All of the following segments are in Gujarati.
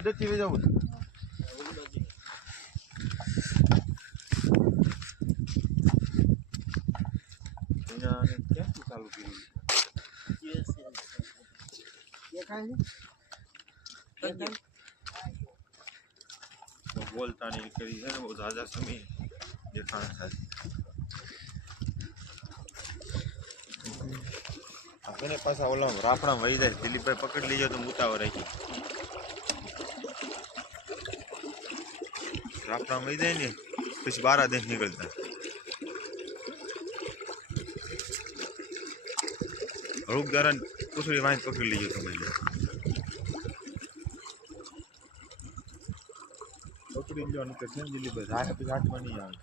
અંદરથી જવું ક્યાંથી ચાલુ કર્યું બોલતાની કરી છે ને બહુ ઝાઝા સમય દેખાણ થાય આપણે પાછા ઓલા રાફડા વહી જાય દિલીપભાઈ પકડી લીજો તો ઉતાવળ રાખી રાફડા વહી જાય ને પછી 12 દેશ નીકળતા હળુક દ્વારા પૂછડી વાંચ પકડી લીજો તમે પકડી લો ને કે દિલીપભાઈ રાત પછી હાથમાં નહીં આવે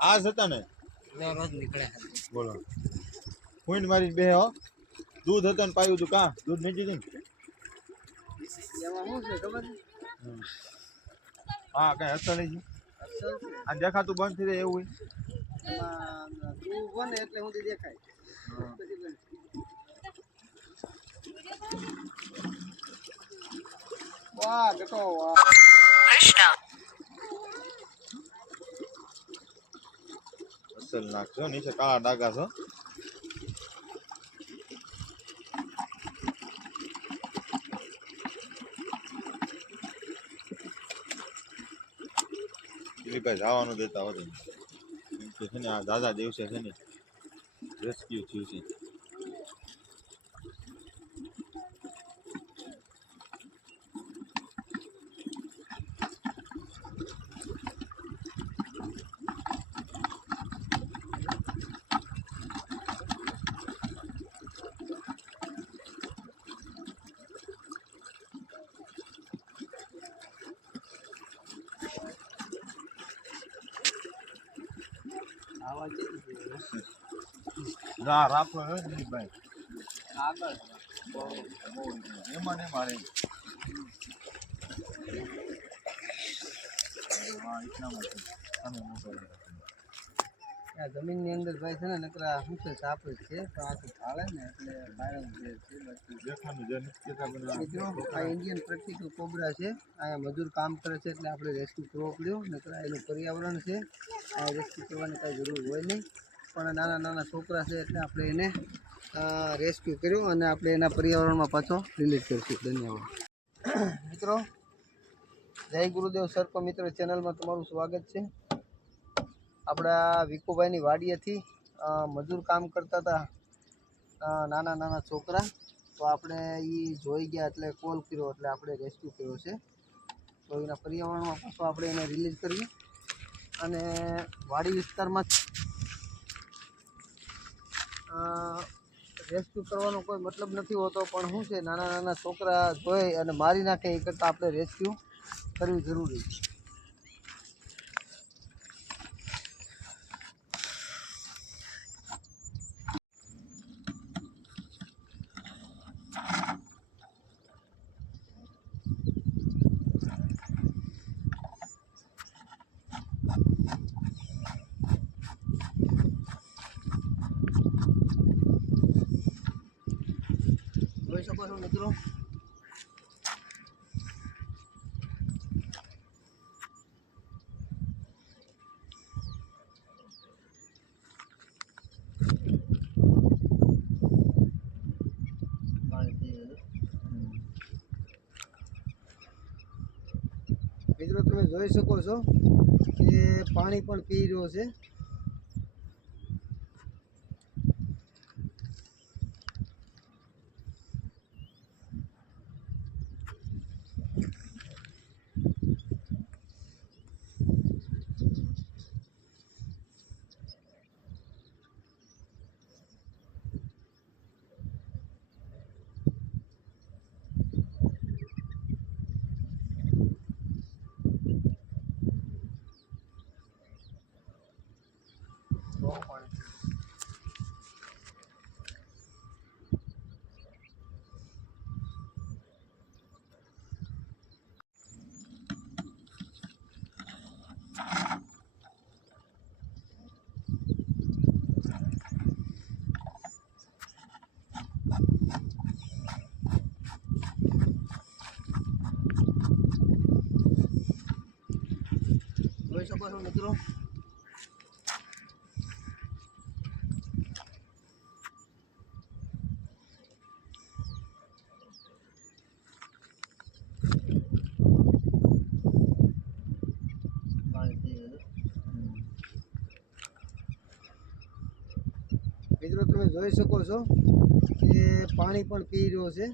આ હતા ને રોજ નીકળ્યા બોલો પોઈન્ટ મારી બે હો દૂધ હતો ને પાયું હતું કા દૂધ મેચી હતું એમાં શું છે ખબર હા કઈ હસતા નહીં આ દેખાતું બંધ થઈ જાય એવું એમાં તું બને એટલે હું દેખાય વાહ દેખો વાહ કૃષ્ણ અસલ નાખજો નીચે કાળા ડાઘા છો દિલીપભાઈ જવાનું દેતા હોત કે છે ને આ દાદા દિવસે છે ને રેસ્ક્યુ થયું છે ના રાખો હે દિલીપભાઈ આગળ એમાં ને મારે જમીનની અંદર ભાઈ છે ને નકરા શું છે સાપ જ છે તો આ તો ફાળે ને એટલે બહાર જે છે દેખાનું જે નિશ્ચિતતા મિત્રો આ ઇન્ડિયન પ્રેક્ટિકલ કોબરા છે અહીંયા મજૂર કામ કરે છે એટલે આપણે રેસ્ક્યુ કરવો પડ્યો નકરા એનું પર્યાવરણ છે આ રેસ્ક્યુ કરવાની કાંઈ જરૂર હોય નહીં પણ નાના નાના છોકરા છે એટલે આપણે એને રેસ્ક્યુ કર્યો અને આપણે એના પર્યાવરણમાં પાછો રિલીઝ કરીશું ધન્યવાદ મિત્રો જય ગુરુદેવ સર્પ મિત્ર ચેનલમાં તમારું સ્વાગત છે આપણા વિકુભાઈની વાડીએથી મજૂર કામ કરતા હતા નાના નાના છોકરા તો આપણે એ જોઈ ગયા એટલે કોલ કર્યો એટલે આપણે રેસ્ક્યુ કર્યો છે તો એના પર્યાવરણમાં પાછો આપણે એને રિલીઝ કરીએ અને વાડી વિસ્તારમાં રેસ્ક્યુ કરવાનો કોઈ મતલબ નથી હોતો પણ શું છે નાના નાના છોકરા જોઈ અને મારી નાખે એ કરતાં આપણે રેસ્ક્યુ કરવી જરૂરી છે જોઈ શકો છો મિત્રો મિત્રો તમે જોઈ શકો છો કે પાણી પણ પી રહ્યો છે મિત્રો. પાણી પીવે છે. મિત્રો તમે જોઈ શકો છો કે પાણી પણ પી રહ્યો છે.